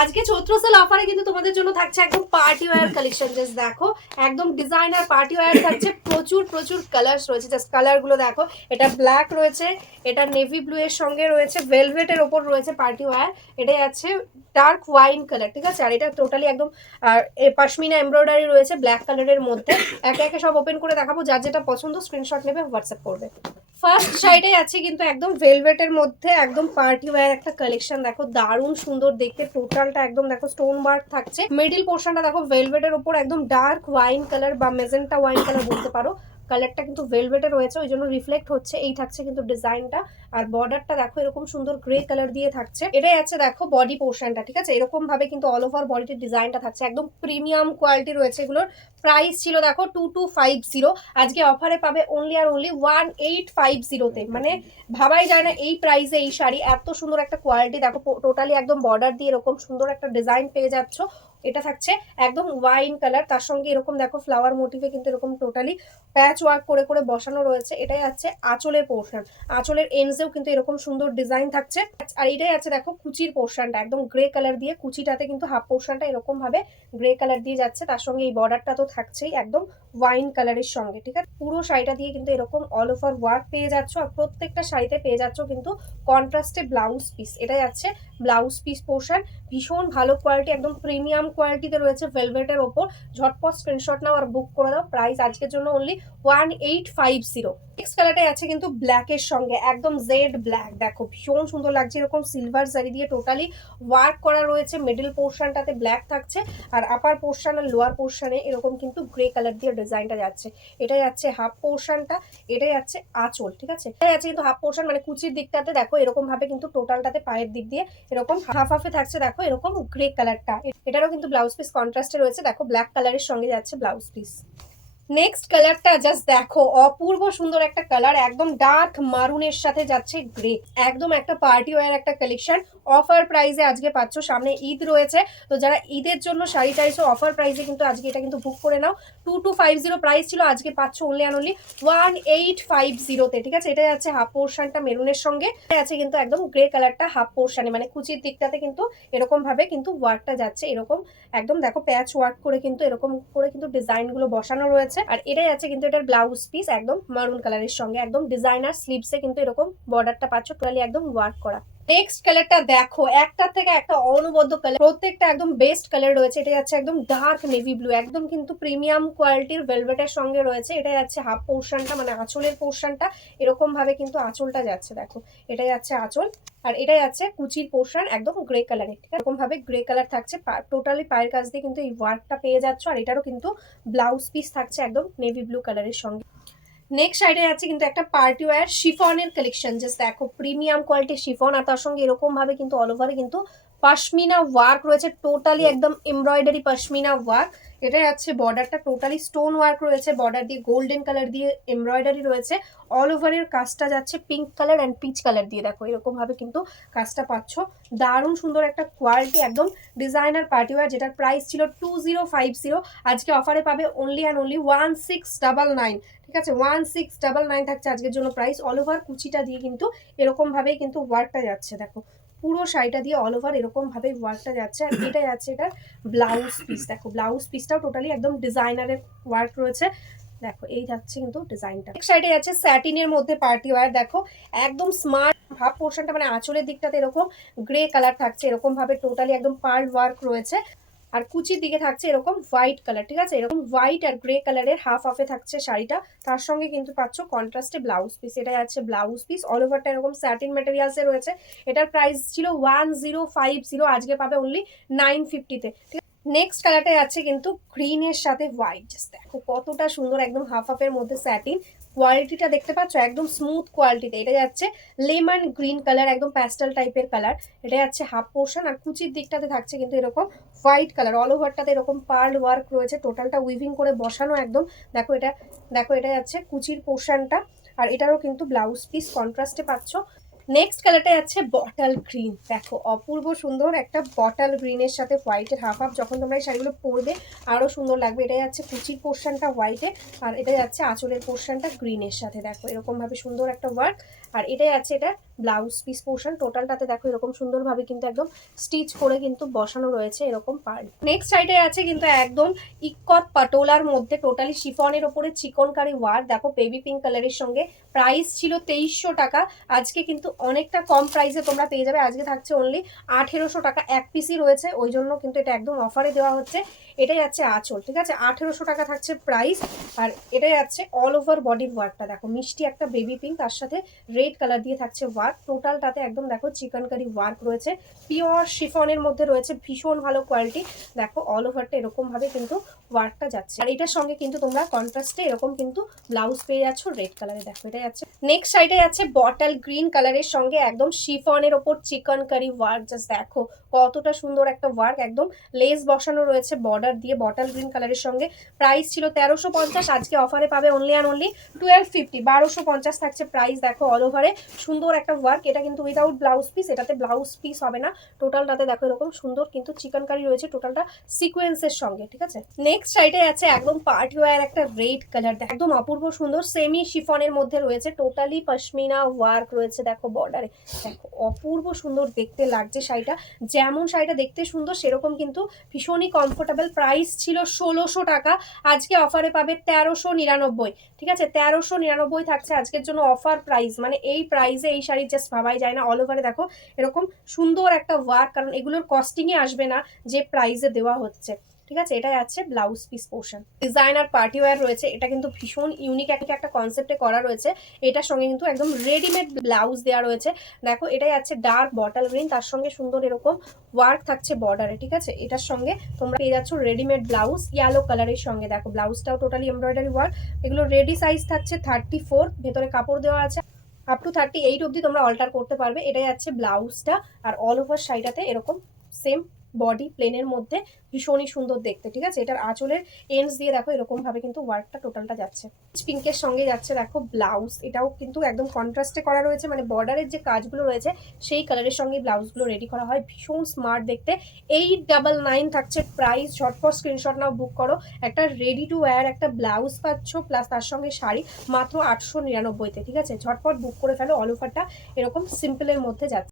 আজকে চৈত্র সেল অফারে কিন্তু তোমাদের জন্য থাকছে একদম পার্টি ওয়্যার কালেকশন। জাস্ট দেখো, একদম ডিজাইনার পার্টি ওয়্যার থাকছে, প্রচুর প্রচুর কালার্স রয়েছে। জাস্ট কালারগুলো দেখো, এটা ব্ল্যাক রয়েছে, এটা নেভি ব্লু এর সঙ্গে রয়েছে, ভেলভেটের ওপর রয়েছে পার্টি ওয়্যার, এটাই আছে ডার্ক ওয়াইন কালার, ঠিক আছে। আর এটা টোটালি একদম পাশমিনা এমব্রয়ডারি রয়েছে ব্ল্যাক কালারের মধ্যে। একে একে সব ওপেন করে দেখাবো, যার যেটা পছন্দ স্ক্রিনশট নেবে, হোয়াটসঅ্যাপ করবে। ফার্স্ট সাইডে আছে কিন্তু একদম ভেলভেটের মধ্যে একদম পার্টি ওয়্যার একটা কালেকশন। দেখো দারুণ সুন্দর দেখতে, টোটালটা একদম দেখো স্টোন ওয়ার্ক থাকছে। মিডল পোর্শনটা দেখো ভেলভেটের উপর একদম ডার্ক ওয়াইন কালার বা মেজেন্টা ওয়াইন কালার বলতে পারো, কালারটা কিন্তু ভেলভেটে রয়েছে, ওই জন্য রিফ্লেক্ট হচ্ছে। এই থাকছে কিন্তু ডিজাইনটা। আর বর্ডারটা দেখো এরকম সুন্দর গ্রে কালার দিয়ে থাকছে। এটাই আছে দেখো বডি পোর্শনটা, ঠিক আছে। এরকম ভাবে কিন্তু অল ওভার বডিতে ডিজাইনটা থাকছে, একদম প্রিমিয়াম কোয়ালিটি রয়েছে। এগুলোর প্রাইস ছিল দেখো 2250, আজকে অফারে পাবে অনলি আর অনলি 1850-তে। মানে ভাবাই যায় না এই প্রাইসে এই শাড়ি, এত সুন্দর একটা কোয়ালিটি। দেখো টোটালি একদম বর্ডার দিয়ে এরকম সুন্দর একটা ডিজাইন পেয়ে যাচ্ছ। এটা থাকছে একদম ওয়াইন কালার, তার সঙ্গে এরকম দেখো ফ্লাওয়ার মোটিভে কিন্তু এরকম টোটালি প্যাচ ওয়ার্ক করে করে বসানো রয়েছে। এটাই আছে আঁচলের পোর্শন, আঁচলের এন্ডসেও কিন্তু এরকম সুন্দর ডিজাইন থাকছে। আর এটাই আছে দেখো কুচির পোর্শনটা, একদম গ্রে কালার দিয়ে কুচিটাতে কিন্তু হাফ পোর্শনটা এরকম ভাবে গ্রে কালার দিয়ে যাচ্ছে। তার সঙ্গে এই বর্ডারটা তো থাকছেই একদম ওয়াইন কালারের সঙ্গে, ঠিক আছে। পুরো শাড়িটা দিয়ে কিন্তু এরকম অল ওভার ওয়ার্ক পেয়ে যাচ্ছ। আর প্রত্যেকটা শাড়িতে পেয়ে যাচ্ছ কিন্তু কন্ট্রাস্টে ব্লাউজ পিস। এটাই আছে ব্লাউজ পিস পোর্শন, ভীষণ ভালো কোয়ালিটি, একদম প্রিমিয়াম কোয়ালিটিতে রয়েছে ভেলভেটের ওপর। ঝটপট স্ক্রিনশট নাও আর বুক করে দাও। প্রাইস আজকের জন্য অনলি 1850। নেক্সট কালারটাই আছে কিন্তু ব্ল্যাকের সঙ্গে, একদম জেড ব্ল্যাক। দেখো ভীষণ সুন্দর লাগছে, এরকম সিলভার জারি দিয়ে টোটালি ওয়ার্ক করা রয়েছে। মিডল পোর্শনটাতে ব্ল্যাক থাকছে, আর আপার পোর্শন আর লোয়ার পোর্শনে এরকম কিন্তু গ্রে কালার দিয়ে ডিজাইনটা যাচ্ছে। এটাই আছে হাফ পোর্শনটা, এটাই আছে আঁচল, ঠিক আছে। এটাই আছে কিন্তু হাফ পোর্শন, মানে কুচির দিকটাতে দেখো এরকম ভাবে কিন্তু টোটালটাতে পায়ের দিক দিয়ে এরকম হাফ হাফে থাকছে। দেখো এরকম গ্রে কালারটা, এটারও কিন্তু ব্লাউজ পিস কন্ট্রাস্টে রয়েছে। দেখো ব্ল্যাক কালারের সঙ্গে যাচ্ছে ব্লাউজ পিস। নেক্সট কালারটা জাস্ট দেখো, অপূর্ব সুন্দর একটা কালার, একদম ডার্ক মারুনের সাথে যাচ্ছে গ্রে, একদম একটা পার্টি ওয়্যার একটা কালেকশন। অফার প্রাইসে আজকে পাচ্ছ, সামনে ঈদ রয়েছে, তো যারা ঈদের জন্য শাড়ি চাইছো অফার প্রাইসে কিন্তু আজকে এটা কিন্তু বুক করে নাও। 2250 প্রাইস ছিল, আজকে পাচ্ছ অনলি অ্যান্ড অনলি 1850-তে, ঠিক আছে। এটাই আছে হাফ পোর্শনটা মেরুনের সঙ্গে, এটা আছে কিন্তু একদম গ্রে কালারটা হাফ পোর্শনে, মানে কুচির দিকটাতে কিন্তু এরকম ভাবে কিন্তু ওয়ার্কটা যাচ্ছে। এরকম একদম দেখো প্যাচ ওয়ার্ক করে কিন্তু এরকম করে কিন্তু ডিজাইন গুলো বসানো রয়েছে। আর এটাই আছে কিন্তু এটার ব্লাউজ পিস, একদম মারুন কালারের সঙ্গে একদম ডিজাইনার স্লিভসে কিন্তু এরকম বর্ডারটা পাচ্ছ, টোটালি একদম ওয়ার্ক করা। নেক্সট কালারটা দেখো, একটার থেকে একটা অনবদ্য কালার, প্রত্যেকটা একদম বেস্ট কালার রয়েছে। এটা যাচ্ছে একদম ডার্ক নেভি ব্লু, একদম কিন্তু প্রিমিয়াম কোয়ালিটির ভেলভেটের সঙ্গে রয়েছে। এটা যাচ্ছে হাফ পোর্শনটা, মানে আঁচলের পোর্শনটা এরকম ভাবে কিন্তু আঁচলটা যাচ্ছে। দেখো এটা যাচ্ছে আঁচল, আর এটাই আছে কুচির পোর্শন একদম গ্রে কালারের, এরকম ভাবে গ্রে কালার থাকছে। টোটালি পায়ের কাছ দিয়ে কিন্তু এই ওয়ার্কটা পেয়ে যাচ্ছ। আর এটারও কিন্তু ব্লাউজ পিস থাকছে একদম নেভি ব্লু কালারের সঙ্গে। নেক্সট সাইডে আছে কিন্তু একটা পার্টি ওয়্যার শিফনের কালেকশন। জাস্ট দেখো প্রিমিয়াম কোয়ালিটির শিফন, আর তার সঙ্গে এরকম ভাবে কিন্তু অল ওভারে কিন্তু পাশমিনা ওয়ার্ক রয়েছে, টোটালি একদম এমব্রয়ডারি পাশমিনা ওয়ার্ক। এটা যাচ্ছে বর্ডারটা টোটালি স্টোন ওয়ার্ক রয়েছে, বর্ডার দিয়ে গোল্ডেন কালার দিয়ে এমব্রয়ডারি রয়েছে। অল ওভারের কাজটা যাচ্ছে pink colour and peach colour দিয়ে। দেখো এরকম ভাবে কিন্তু কাজটা পাচ্ছ, দারুণ সুন্দর একটা কোয়ালিটি, একদম ডিজাইনার পার্টি ওয়্যার, যেটার প্রাইস ছিল 2050, আজকে অফারে পাবে অনলি অ্যান্ড অনলি 1699, ঠিক আছে। 1699 থাকছে আজকের জন্য প্রাইস। অল ওভার কুচিটা দিয়ে কিন্তু এরকম ভাবেই কিন্তু ওয়ার্কটা যাচ্ছে। দেখো পুরো শাড়িটা দিয়ে অল ওভার এরকম ভাবে ওয়ার্কটা যাচ্ছে। আর এটা যাচ্ছে এটার ব্লাউজ পিস, দেখো ব্লাউজ পিসটাও টোটালি একদম ডিজাইনারের ওয়ার্ক রয়েছে। দেখো এই যাচ্ছে কিন্তু ডিজাইনটা। নেক্সট সাইডে আছে স্যাটিনের মধ্যে পার্টি ওয়্যার। দেখো একদম স্মার্ট হাফ পোর্শনটা, মানে আঁচলের দিকটাতে এরকম গ্রে কালার থাকছে, এরকম ভাবে টোটালি একদম পার্ল ওয়ার্ক রয়েছে। আর কুচির দিকে থাকছে এরকম হোয়াইট কালার, ঠিক আছে। এরকম হোয়াইট আর গ্রে কালারের হাফ হাফে থাকছে শাড়িটা, তার সঙ্গে কিন্তু পাচ্ছ কন্ট্রাস্টে ব্লাউজ পিস। এটা আছে ব্লাউজ পিস, অল ওভারটা এরকম স্যাটিন ম্যাটেরিয়ালসে রয়েছে। এটার প্রাইস ছিল 1050, আজকে পাবে অনলি 950-তে। নেক্সট কালারটা আছে কিন্তু গ্রিনের সাথে হোয়াইট। জাস্ট দেখো কতটা সুন্দর, একদম হাফ হাফের মধ্যে স্যাটিন, কোয়ালিটিটা দেখতে পাচ্ছ একদম স্মুথ কোয়ালিটিতে। এটা যাচ্ছে লেমন গ্রিন কালার, একদম প্যাস্টেল টাইপের কালার। এটা যাচ্ছে হাফ পোর্শন, আর কুচির দিকটাতে থাকছে কিন্তু এরকম হোয়াইট কালার, অল ওভারটাতে এরকম পার্ল ওয়ার্ক রয়েছে, টোটালটা উইভিং করে বসানো একদম। দেখো এটা, দেখো এটা যাচ্ছে কুচির পোর্শনটা, আর এটারও কিন্তু ব্লাউজ পিস কন্ট্রাস্টে পাচ্ছ। নেক্সট কালারটা যাচ্ছে বটল গ্রিন। দেখো অপূর্ব সুন্দর একটা বটল গ্রিনের সাথে হোয়াইটের হাফ হাফ, যখন তোমরা এই শাড়িগুলো পরবে আরো সুন্দর লাগবে। এটা যাচ্ছে কুচির পোর্শনটা হোয়াইটে, আর এটা যাচ্ছে আঁচলের পোর্শনটা গ্রিনের সাথে। দেখো এরকম ভাবে সুন্দর একটা ওয়ার্ক। আর এটাই আছে এটা ব্লাউজ পিস পোর্শন। টোটালটাতে দেখো এরকম সুন্দরভাবে কিন্তু একদম স্টিচ করে কিন্তু বসানো রয়েছে এরকম পার্ট। নেক্সট সাইডে আছে কিন্তু একদম ইকত পাটোলার মধ্যে টোটালি শিফনের ওপরে চিকনকারি ওয়ার্ক, দেখো বেবি পিঙ্ক কালারের সঙ্গে। প্রাইস ছিল 2300 টাকা, আজকে কিন্তু অনেকটা কম প্রাইসে তোমরা পেয়ে যাবে। আজকে থাকছে অনলি 1800 টাকা, এক পিসই রয়েছে ওই জন্য কিন্তু এটা একদম অফারে দেওয়া হচ্ছে। এটাই আছে আঁচল, ঠিক আছে, 1800 টাকা থাকছে প্রাইস। আর এটাই আছে অল ওভার বডির ওয়ার্কটা, দেখো মিষ্টি একটা বেবি পিঙ্ক, তার সাথে রেড কালার দিয়ে থাকছে ওয়ার্ক। টোটালটাতে একদম দেখো চিকনকারি ওয়ার্ক রয়েছে, পিওর শিফনের মধ্যে রয়েছে, ভীষণ ভালো কোয়ালিটি। দেখো অল ওভারটা এরকম ভাবে কিন্তু ওয়ার্কটা যাচ্ছে। আর এটার সঙ্গে কিন্তু তোমরা কন্ট্রাস্টে এরকম কিন্তু ব্লাউজ পেয়ে যাচ্ছ রেড কালারে। দেখো এটাই আছে। নেক্সট সাইডে আছে বটল গ্রিন কালারের সঙ্গে একদম শিফনের ওপর চিকনকারি ওয়ার্ক। জাস্ট দেখো কতটা সুন্দর একটা ওয়ার্ক, একদম লেস বসানো রয়েছে বর্ডার দিয়ে বটল গ্রিন কালারের সঙ্গে। প্রাইস ছিল 1350, আজকে অফারে পাবে অনলি অ্যান্ড অনলি 1250, 1250 থাকছে প্রাইস। দেখো অল ওভারে সুন্দর একটা ওয়ার্ক, এটা কিন্তু উইদাউট ব্লাউজ পিস, এটাতে ব্লাউজ পিস হবে না। টোটালটাতে দেখো এরকম সুন্দর কিন্তু চিকনকারি রয়েছে, টোটালটা সিকোয়েন্সের সঙ্গে, ঠিক আছে। নেক্সট সাইডে আছে একদম পার্টি ওয়্যার একটা রেড কালার, একদম অপূর্ব সুন্দর সেমি শিফনের মধ্যে রয়েছে, টোটালি পশমিনা ওয়ার্ক রয়েছে। দেখো বর্ডারে, দেখো অপূর্ব সুন্দর দেখতে লাগছে শাড়িটা। যেমন শাড়িটা দেখতে সুন্দর সেরকম কিন্তু ভীষণই কমফোর্টেবল। প্রাইস ছিল 1600 টাকা, আজকে অফারে পাবে 1399, ঠিক আছে। 1399 থাকছে আজকের জন্য অফার প্রাইস। মানে এই প্রাইসে এই শাড়ি জাস্ট ভাবাই যায় না। অল ওভারে দেখো এরকম সুন্দর একটা ওয়ার্ক, কারণ এগুলোর কস্টিংয়ে আসবে না যে প্রাইসে দেওয়া হচ্ছে, ঠিক আছে। এটাই আছে blouse piece portion. Designer party wear রয়েছে, এটা কিন্তু ভীষণ ইউনিক একটা কনসেপ্টে করা রয়েছে। এটার সঙ্গে কিন্তু একদম রেডিমেড ব্লাউজ দেওয়া রয়েছে। দেখো এটাই আছে ডার্ক বটল গ্রিন, তার সঙ্গে সুন্দর এরকম ওয়ার্ক থাকছে বর্ডারে, ঠিক আছে। এটার সঙ্গে তোমরা পেয়ে যাচ্ছ রেডিমেড ব্লাউজ ইয়েলো কালারের সঙ্গে। দেখো ব্লাউজটাও টোটালি এমব্রয়ডারি ওয়ার্ক। এগুলো রেডি সাইজ থাকছে 34, ভেতরে কাপড় দেওয়া আছে আপ টু 38 অব্দি তোমরা অল্টার করতে পারবে। এটাই আছে ব্লাউজটা। আর অল ওভার শাড়িটাতে এরকম সেম বডি প্লেনের মধ্যে ভীষণই সুন্দর দেখতে, ঠিক আছে। এটার আঁচলের এন্ডস দিয়ে দেখো এরকম ভাবে কিন্তু ওয়ার্কটা টোটালটা যাচ্ছে। পিঙ্কের সঙ্গে যাচ্ছে দেখো ব্লাউজ, এটাও কিন্তু একদম কন্ট্রাস্টে করা রয়েছে, মানে বর্ডারের যে কাজগুলো রয়েছে সেই কালারের সঙ্গে ব্লাউজগুলো রেডি করা হয়, ভীষণ স্মার্ট দেখতে। 899 থাকছে প্রাইস। ঝটপট স্ক্রিনশট নাও, বুক করো। একটা রেডি টু ওয়্যার একটা ব্লাউজ পাচ্ছ, প্লাস তার সঙ্গে শাড়ি মাত্র 899-তে, ঠিক আছে। ঝটপট বুক করে ফেলো। অল ওভারটা এরকম সিম্পলের মধ্যে যাচ্ছে।